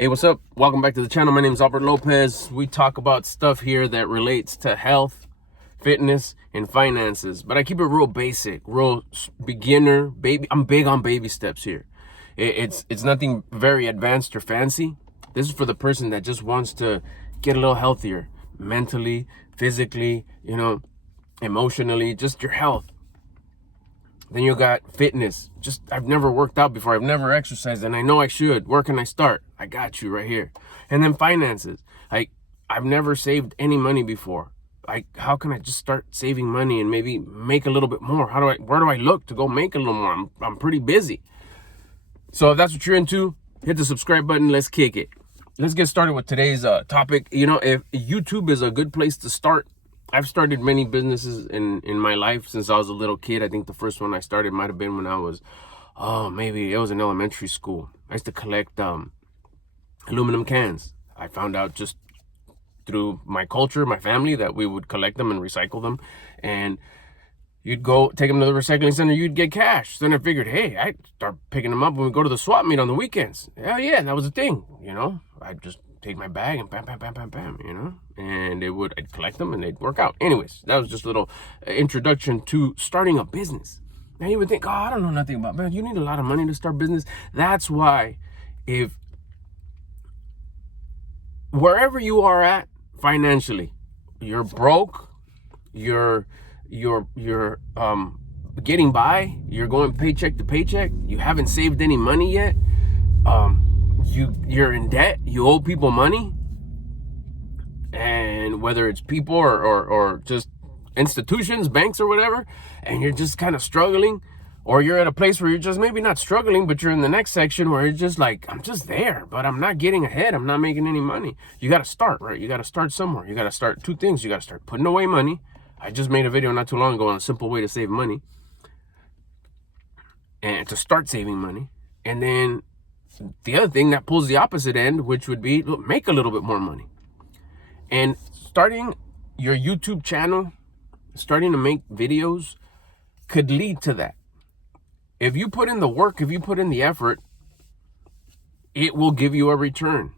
Hey, what's up? Welcome back to the channel. My name is Albert Lopez. We talk about stuff here that relates to health, fitness, and finances. But I keep it real basic, real beginner, baby. I'm big on baby steps here. It's nothing very advanced or fancy. This is for the person that just wants to get a little healthier, mentally, physically, emotionally, just your health. Then you got fitness. I've never worked out before. I've never exercised, and I know I should. Where can I start? I got you right here. And then finances. I've never saved any money before. How can I just start saving money and maybe make a little bit more? Where do I look to go make a little more? I'm pretty busy. So if that's what you're into, hit the subscribe button. Let's kick it. Let's get started with today's topic. If YouTube is a good place to start, I've started many businesses in my life since I was a little kid. I think the first one I started might have been when I was, maybe it was in elementary school. I used to collect aluminum cans. I found out just through my culture, my family, that we would collect them and recycle them. And you'd go take them to the recycling center, you'd get cash. Then I figured, hey, I'd start picking them up when we go to the swap meet on the weekends. Hell yeah, that was a thing, I'd just take my bag and bam, and I'd collect them and they'd work out. Anyways, that was just a little introduction to starting a business. Now you would think, I don't know nothing about, man, you need a lot of money to start business. That's why if wherever you are at financially, you're broke, you're getting by, you're going paycheck to paycheck, you haven't saved any money yet, you're in debt, you owe people money, and whether it's people or just institutions, banks or whatever, and you're just kind of struggling, or you're at a place where you're just maybe not struggling, but you're in the next section where you're just like, I'm just there, but I'm not getting ahead, I'm not making any money. You got to start, right? You got to start somewhere. You got to start two things. You got to start putting away money. I just made a video not too long ago on a simple way to save money and to start saving money. And then the other thing that pulls the opposite end, which would be make a little bit more money. And starting your YouTube channel, starting to make videos could lead to that. If you put in the work, if you put in the effort, it will give you a return.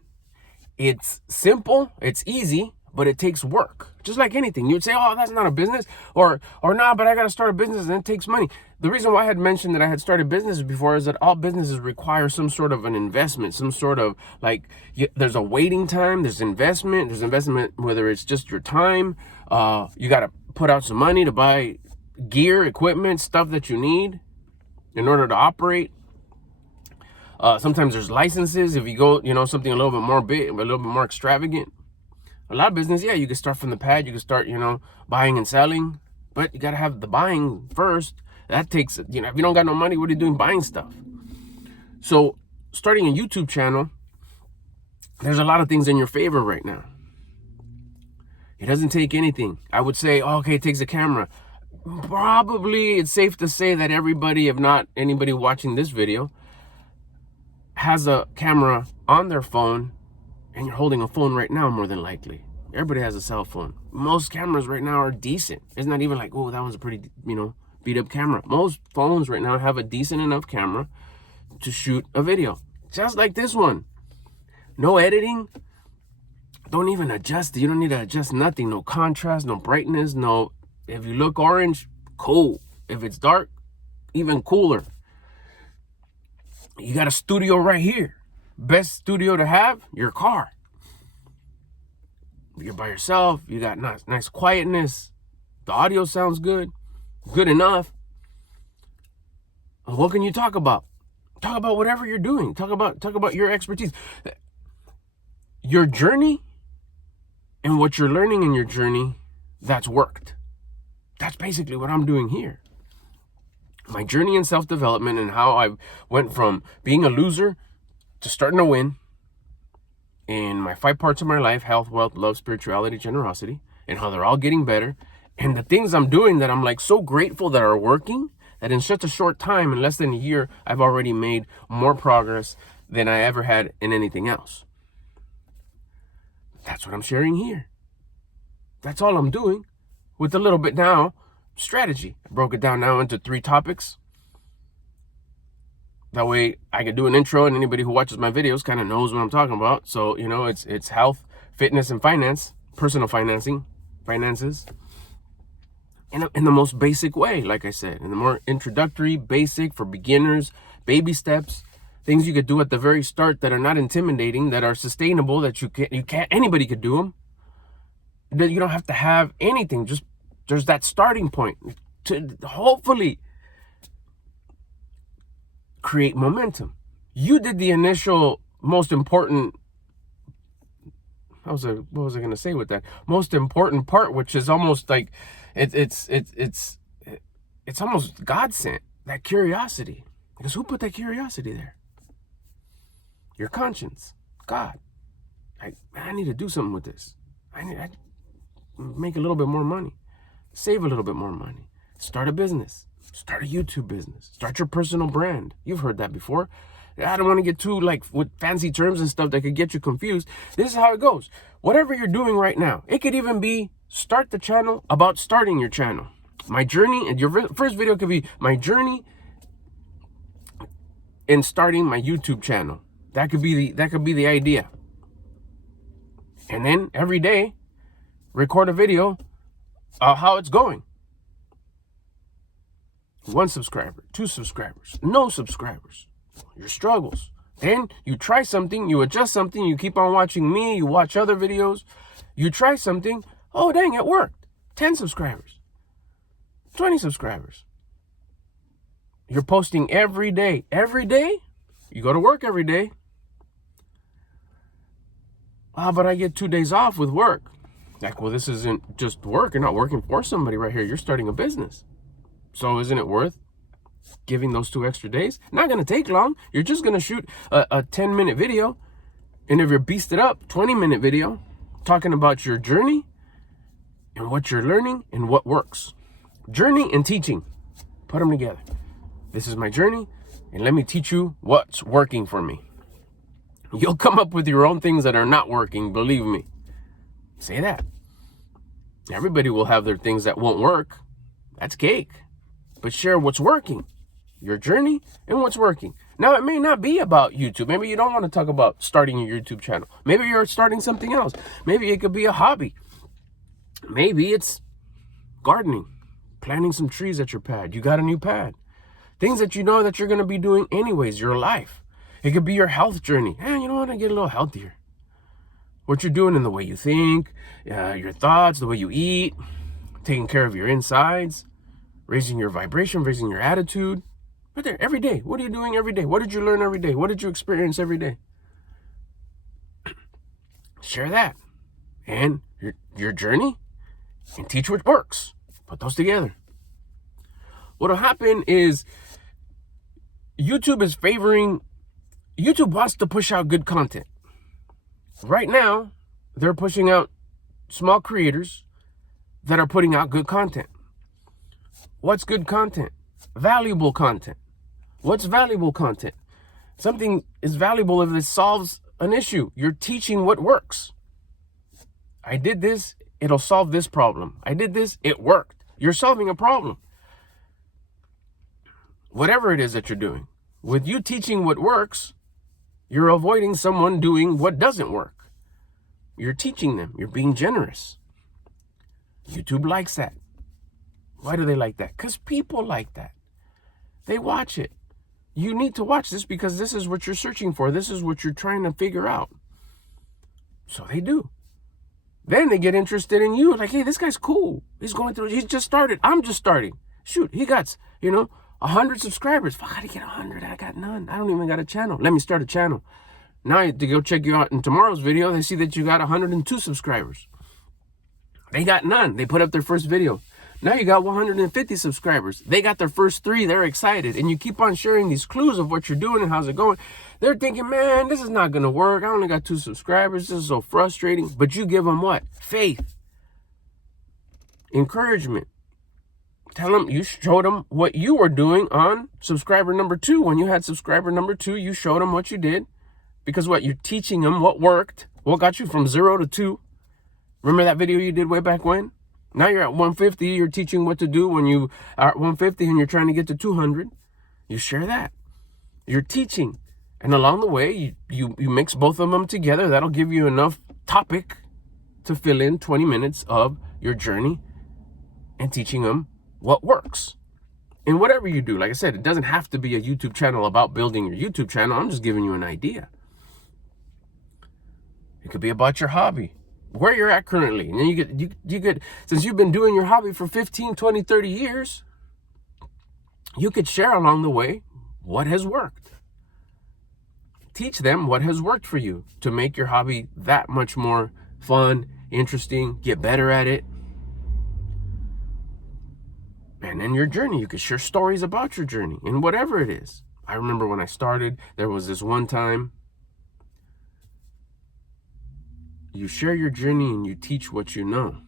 It's simple, it's easy, but it takes work. Just like anything. You'd say, that's not a business, or nah, but I got to start a business and it takes money. The reason why I had mentioned that I had started businesses before is that all businesses require some sort of an investment, some sort of there's a waiting time, there's investment, whether it's just your time, you got to put out some money to buy gear, equipment, stuff that you need in order to operate. Sometimes there's licenses. If you go, something a little bit more big, a little bit more extravagant. A lot of business, you can start from the pad. You can start, buying and selling. But you got to have the buying first. That takes, if you don't got no money, what are you doing buying stuff? So starting a YouTube channel, there's a lot of things in your favor right now. It doesn't take anything. I would say, it takes a camera. Probably it's safe to say that everybody, if not anybody watching this video, has a camera on their phone, and you're holding a phone right now, more than likely. Everybody has a cell phone. Most cameras right now are decent. It's not even like, that was a pretty, beat up camera. Most phones right now have a decent enough camera to shoot a video. Just like this one. No editing. Don't even adjust. You don't need to adjust nothing. No contrast, no brightness, no. If you look orange, cool. If it's dark, even cooler. You got a studio right here. Best studio to have, your car. You're by yourself. You got nice quietness. The audio sounds good. Good enough. What can you talk about? Talk about whatever you're doing. Talk about your expertise. Your journey and what you're learning in your journey, that's worked. That's basically what I'm doing here. My journey in self-development and how I went from being a loser to starting to win in my 5 parts of my life: health, wealth, love, spirituality, generosity, and how they're all getting better. And the things I'm doing that I'm so grateful that are working, that in such a short time, in less than a year, I've already made more progress than I ever had in anything else. That's what I'm sharing here. That's all I'm doing. With a little bit now strategy. I broke it down now into 3 topics. That way I can do an intro and anybody who watches my videos kind of knows what I'm talking about. So, you know, it's health, fitness, and finance, personal finances. In the most basic way, like I said, in the more introductory, basic, for beginners, baby steps, things you could do at the very start that are not intimidating, that are sustainable, that anybody could do them. That you don't have to have anything. Just there's that starting point to hopefully create momentum. You did the initial most important. What was I gonna say with that? Most important part, which is almost like it's almost God sent, that curiosity. Because who put that curiosity there? Your conscience, God. I need to do something with this. I make a little bit more money, save a little bit more money, start a business, start a YouTube business, start your personal brand. You've heard that before. I don't want to get too like with fancy terms and stuff that could get you confused. This is how it goes. Whatever you're doing right now, it could even be start the channel about starting your channel. My journey, and your first video could be my journey in starting my YouTube channel. That could be the idea. And then every day, record a video of how it's going. 1 subscriber, 2 subscribers, no subscribers, your struggles. Then you try something, you adjust something, you keep on watching me, you watch other videos, you try something, oh dang, it worked. 10 subscribers, 20 subscribers. You're posting every day. Every day? You go to work every day. But I get 2 days off with work. Like, well, this isn't just work. You're not working for somebody right here. You're starting a business. So isn't it worth giving those 2 extra days? Not going to take long. You're just going to shoot a 10-minute video. And if you're beasted up, 20-minute video talking about your journey and what you're learning and what works. Journey and teaching. Put them together. This is my journey, and let me teach you what's working for me. You'll come up with your own things that are not working, believe me. Say that. Everybody will have their things that won't work. That's cake. But share what's working. Your journey and what's working. Now, it may not be about YouTube. Maybe you don't want to talk about starting your YouTube channel. Maybe you're starting something else. Maybe it could be a hobby. Maybe it's gardening, planting some trees at your pad. You got a new pad. Things that you know that you're going to be doing anyways, your life. It could be your health journey. You know what? I get a little healthier. What you're doing in the way you think, your thoughts, the way you eat, taking care of your insides, raising your vibration, raising your attitude. Right there, every day. What are you doing every day? What did you learn every day? What did you experience every day? Share that. And your journey, and teach what works. Put those together. What'll happen is YouTube wants to push out good content. Right now, they're pushing out small creators that are putting out good content. What's good content? Valuable content. What's valuable content? Something is valuable if it solves an issue. You're teaching what works. I did this, it'll solve this problem. I did this, it worked. You're solving a problem. Whatever it is that you're doing. With you teaching what works, you're avoiding someone doing what doesn't work. You're teaching them. You're being generous. YouTube likes that. Why do they like that? Because people like that. They watch it. You need to watch this because this is what you're searching for. This is what you're trying to figure out. So they do. Then they get interested in you. Like, hey, this guy's cool. He's just started. I'm just starting. Shoot, he got, 100 subscribers. Fuck, how did he get 100? I got none. I don't even got a channel. Let me start a channel. Now to go check you out in tomorrow's video, they see that you got 102 subscribers. They got none. They put up their first video. Now you got 150 subscribers. They got their first 3. They're excited. And you keep on sharing these clues of what you're doing and how's it going. They're thinking, man, this is not going to work. I only got 2 subscribers. This is so frustrating. But you give them what? Faith. Encouragement. Tell them, you showed them what you were doing on subscriber number 2. When you had subscriber number 2, you showed them what you did. Because what? You're teaching them what worked. What got you from 0 to 2. Remember that video you did way back when? Now you're at 150. You're teaching what to do when you are at 150 and you're trying to get to 200. You share that. you're teaching. And along the way, you mix both of them together. That'll give you enough topic to fill in 20 minutes of your journey and teaching them what works. And whatever you do, like I said, it doesn't have to be a YouTube channel about building your YouTube channel. I'm just giving you an idea. It could be about your hobby, where you're at currently. And then you get, since you've been doing your hobby for 15, 20, 30 years, you could share along the way what has worked. Teach them what has worked for you to make your hobby that much more fun, interesting, get better at it. And then your journey, you could share stories about your journey and whatever it is. I remember when I started, there was this one time, you share your journey and you teach what you know.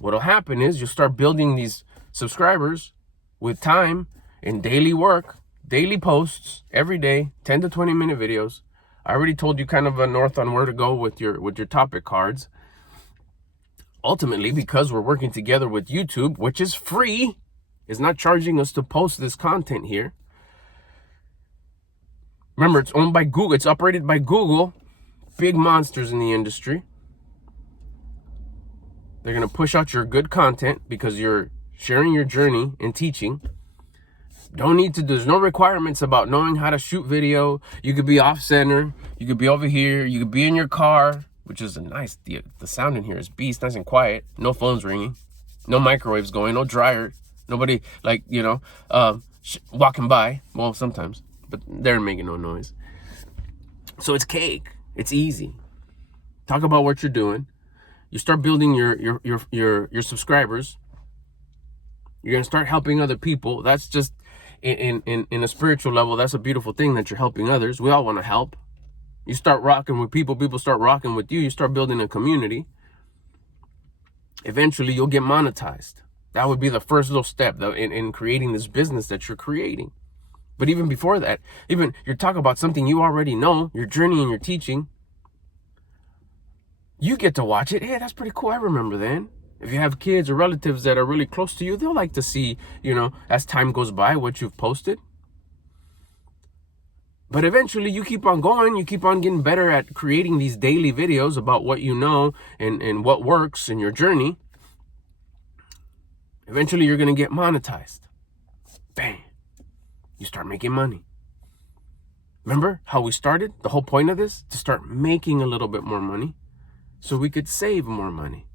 What'll happen is you'll start building these subscribers with time and daily work, daily posts every day, 10 to 20 minute videos. I already told you kind of a north on where to go with your topic cards. Ultimately, because we're working together with YouTube, which is free, is not charging us to post this content here. Remember, it's owned by Google. It's operated by Google, big monsters in the industry. They're going to push out your good content because you're sharing your journey and teaching. There's no requirements about knowing how to shoot video. You could be off center. You could be over here. You could be in your car, which is nice. The sound in here is beast, nice and quiet. No phones ringing, no microwaves going, no dryer, nobody walking by. Well, sometimes, but they're making no noise. So it's cake. It's easy. Talk about what you're doing. You start building your subscribers. You're gonna start helping other people. That's just in a spiritual level. That's a beautiful thing that you're helping others. We all want to help. You start rocking with people, people start rocking with you. You start building a community. Eventually, you'll get monetized. That would be the first little step in creating this business that you're creating. But even before that, even you're talking about something you already know, your journey and your teaching. You get to watch it. Hey, that's pretty cool. I remember then. If you have kids or relatives that are really close to you, they'll like to see, as time goes by, what you've posted. But eventually you keep on going, you keep on getting better at creating these daily videos about what you know and what works in your journey. Eventually you're going to get monetized. Bang. You start making money. Remember how we started? The whole point of this? To start making a little bit more money so we could save more money.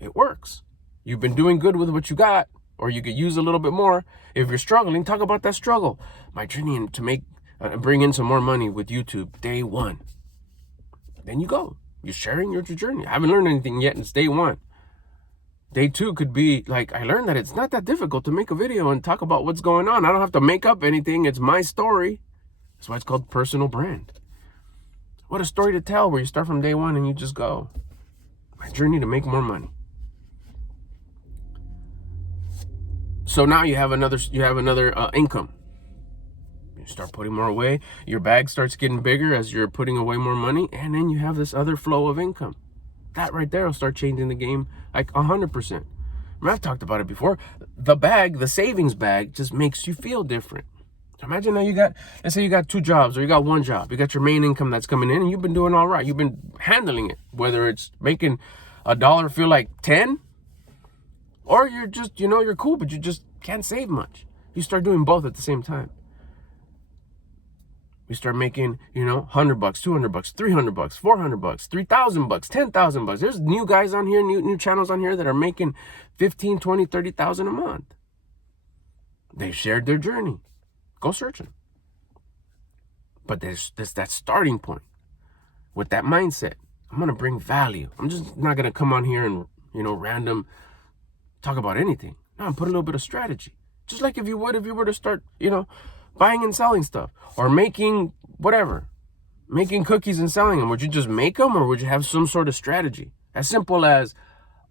It works. You've been doing good with what you got, or you could use a little bit more. If you're struggling, talk about that struggle. My journey to bring in some more money with YouTube, day one. Then you go. You're sharing your journey. I haven't learned anything yet, and it's day one. Day two could be like, I learned that it's not that difficult to make a video and talk about what's going on. I don't have to make up anything. It's my story. That's why it's called personal brand. What a story to tell where you start from day one and you just go. My journey to make more money. So now you have another income. You start putting more away. Your bag starts getting bigger as you're putting away more money. And then you have this other flow of income. That right there will start changing the game like 100%. I mean, I've talked about it before. The savings bag just makes you feel different. So imagine now let's say you got 2 jobs or you got 1 job. You got your main income that's coming in and you've been doing all right. You've been handling it. Whether it's making $1 feel like 10 or you're just, you're cool, but you just can't save much. You start doing both at the same time. You start making, $100, $200, $300, $400, $3,000, $10,000. There's new guys on here, new channels on here that are making 15, 20, 30,000 a month. They've shared their journey. Go search them. But there's that starting point with that mindset. I'm going to bring value. I'm just not going to come on here and, random talk about anything. No, I'm put a little bit of strategy. Just like if you were to start, buying and selling stuff or making cookies and selling them. Would you just make them or would you have some sort of strategy? As simple as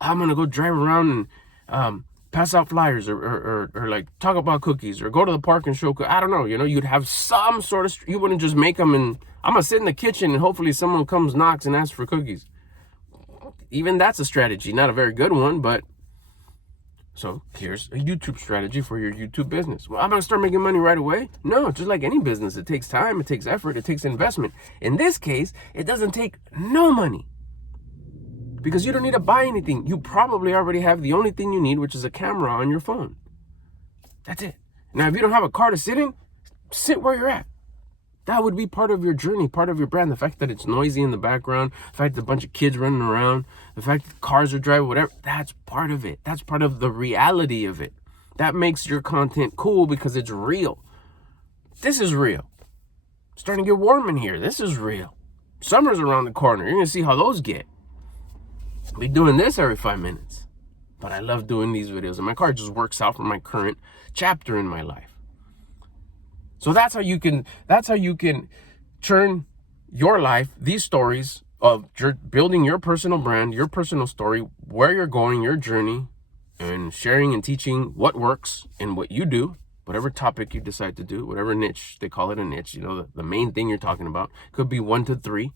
I'm going to go drive around and pass out flyers or like talk about cookies or go to the park and show. I don't know. You'd have some sort of, you wouldn't just make them and I'm going to sit in the kitchen and hopefully someone comes, knocks and asks for cookies. Even that's a strategy. Not a very good one, but So here's a YouTube strategy for your YouTube business. Well, I'm going to start making money right away. No, just like any business, it takes time, it takes effort, it takes investment. In this case, it doesn't take no money because you don't need to buy anything. You probably already have the only thing you need, which is a camera on your phone. That's it. Now, if you don't have a car to sit in, sit where you're at. That would be part of your journey, part of your brand. The fact that it's noisy in the background, the fact that a bunch of kids running around, the fact that cars are driving, whatever, that's part of it. That's part of the reality of it. That makes your content cool because it's real. This is real. It's starting to get warm in here. This is real. Summer's around the corner. You're going to see how those get. I'll be doing this every 5 minutes. But I love doing these videos. And my car just works out for my current chapter in my life. So that's how you can turn your life, these stories of building your personal brand, your personal story, where you're going, your journey, and sharing and teaching what works and what you do, whatever topic you decide to do, whatever niche, they call it a niche, the main thing you're talking about. Could be 1 to 3.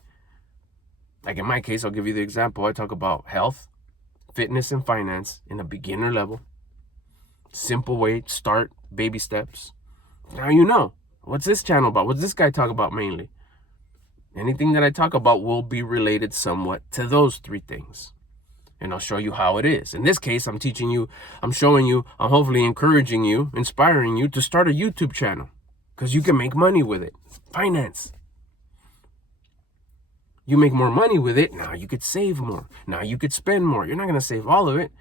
Like in my case, I'll give you the example. I talk about health, fitness, and finance in a beginner level. Simple way, start, baby steps. Now you know. What's this channel about? What's this guy talk about mainly? Anything that I talk about will be related somewhat to those 3 things. And I'll show you how it is. In this case, I'm teaching you, I'm showing you, I'm hopefully encouraging you, inspiring you to start a YouTube channel. Because you can make money with it. Finance. You make more money with it, now you could save more. Now you could spend more. You're not going to save all of it.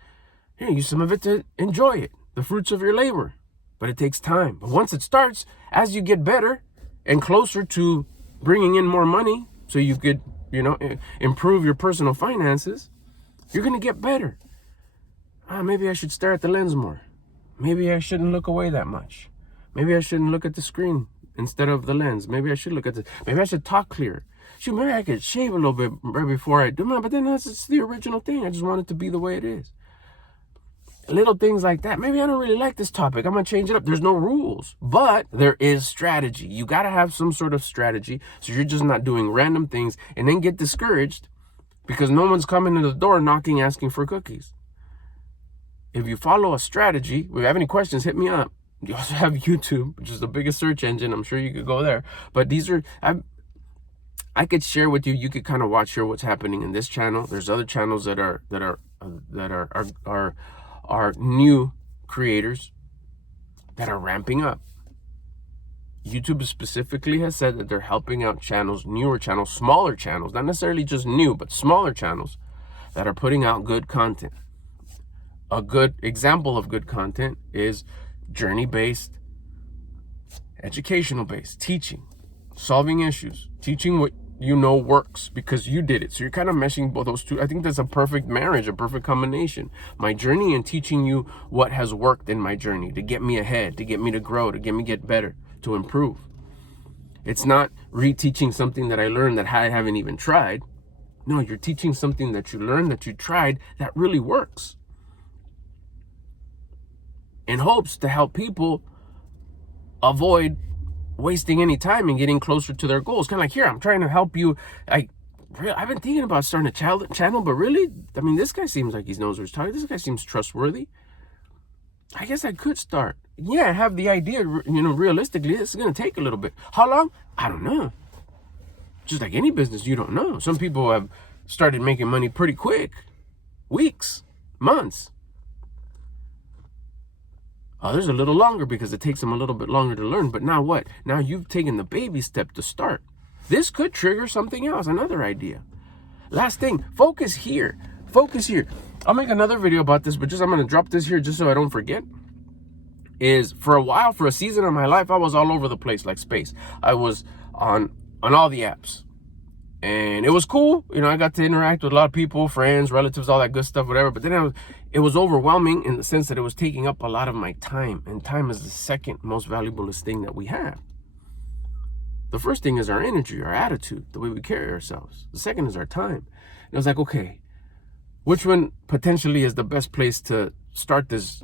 Here, use some of it to enjoy it. The fruits of your labor. But it takes time. But once it starts, as you get better and closer to bringing in more money, so you could, improve your personal finances, you're going to get better. Maybe I should stare at the lens more. Maybe I shouldn't look away that much. Maybe I shouldn't look at the screen instead of the lens. Maybe I should maybe I should talk clear. Shoot, maybe I could shave a little bit right before I do it. But then it's the original thing. I just want it to be the way it is. Little things like that. Maybe I don't really like this topic. I'm going to change it up. There's no rules, but there is strategy. You got to have some sort of strategy. So you're just not doing random things and then get discouraged because no one's coming to the door knocking, asking for cookies. If you follow a strategy, if you have any questions, hit me up. You also have YouTube, which is the biggest search engine. I'm sure you could go there, but these are, I could share with you. You could kind of watch here what's happening in this channel. There's other channels that are new creators that are ramping up. YouTube specifically has said that they're helping out channels, newer channels, smaller channels, not necessarily just new, but smaller channels that are putting out good content. A good example of good content is journey-based, educational-based, teaching, solving issues, teaching what you know works because you did it. So you're kind of meshing both those two. I think that's a perfect marriage, a perfect combination. My journey and teaching you what has worked in my journey to get me ahead, to get me to grow, to get me get better, to improve. It's not reteaching something that I learned that I haven't even tried. No, you're teaching something that you learned, that you tried, that really works. In hopes to help people avoid wasting any time and getting closer to their goals. Kind of like here, I'm trying to help you. I've been thinking about starting a channel, but really, I mean, this guy seems like he knows what he's talking. This guy seems trustworthy. I guess I could start. Yeah, I have the idea, realistically, this is going to take a little bit. How long? I don't know. Just like any business, you don't know. Some people have started making money pretty quick. Weeks, months. Others a little longer because it takes them a little bit longer to learn. But now what? Now you've taken the baby step to start. This could trigger something else, another idea. Last thing, focus here. Focus here. I'll make another video about this, but I'm going to drop this here just so I don't forget. Is for a while, for a season of my life, I was all over the place like space. I was on all the apps. And it was cool. I got to interact with a lot of people, friends, relatives, all that good stuff, whatever. But then it was overwhelming in the sense that it was taking up a lot of my time. And time is the second most valuablest thing that we have. The first thing is our energy, our attitude, the way we carry ourselves. The second is our time. And I was like, okay, which one potentially is the best place to start this,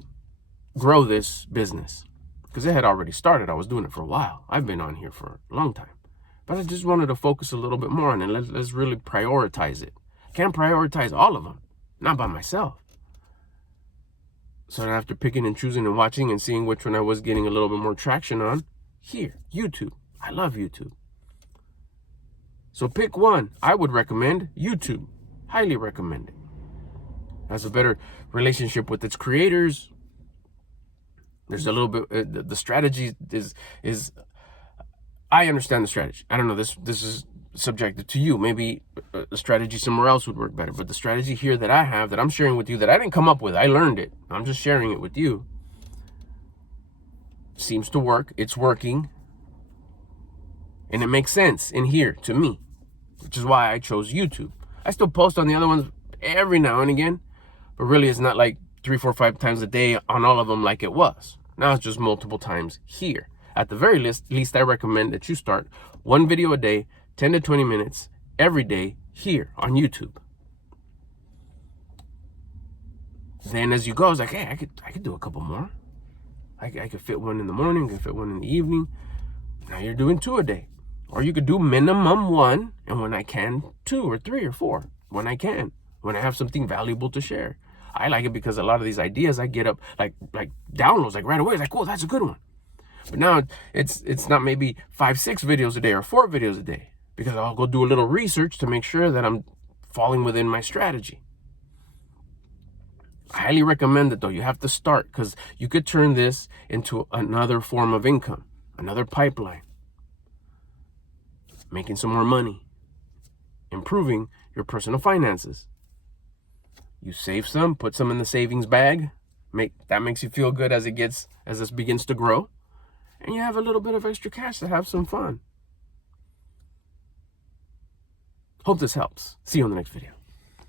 grow this business? Because it had already started. I was doing it for a while. I've been on here for a long time. But I just wanted to focus a little bit more on it. Let's really prioritize it. Can't prioritize all of them. Not by myself. So after picking and choosing and watching and seeing which one I was getting a little bit more traction on, here, YouTube. I love YouTube. So pick one. I would recommend YouTube. Highly recommend it. Has a better relationship with its creators. There's a little bit, the strategy is, I understand the strategy. I don't know, this is subjective to you. Maybe a strategy somewhere else would work better. But the strategy here that I have, that I'm sharing with you, that I didn't come up with, I learned it. I'm just sharing it with you. Seems to work. It's working. And it makes sense in here to me, which is why I chose YouTube. I still post on the other ones every now and again, but really it's not like 3, 4, 5 times a day on all of them like it was. Now it's just multiple times here. At the very least, I recommend that you start one video a day, 10 to 20 minutes every day here on YouTube. Then as you go, I was like, hey, I could do a couple more. I could fit one in the morning, I could fit one in the evening. Now you're doing 2 a day. Or you could do minimum 1, and when I can, 2 or 3 or 4. When I can, when I have something valuable to share. I like it because a lot of these ideas I get up like downloads like right away. It's like, oh, that's a good one. But now it's not maybe 5, 6 videos a day or 4 videos a day, because I'll go do a little research to make sure that I'm falling within my strategy. I highly recommend it though. You have to start, because you could turn this into another form of income, another pipeline, making some more money, improving your personal finances. You save some, put some in the savings bag. That makes you feel good as this begins to grow. And you have a little bit of extra cash to have some fun. Hope this helps. See you on the next video.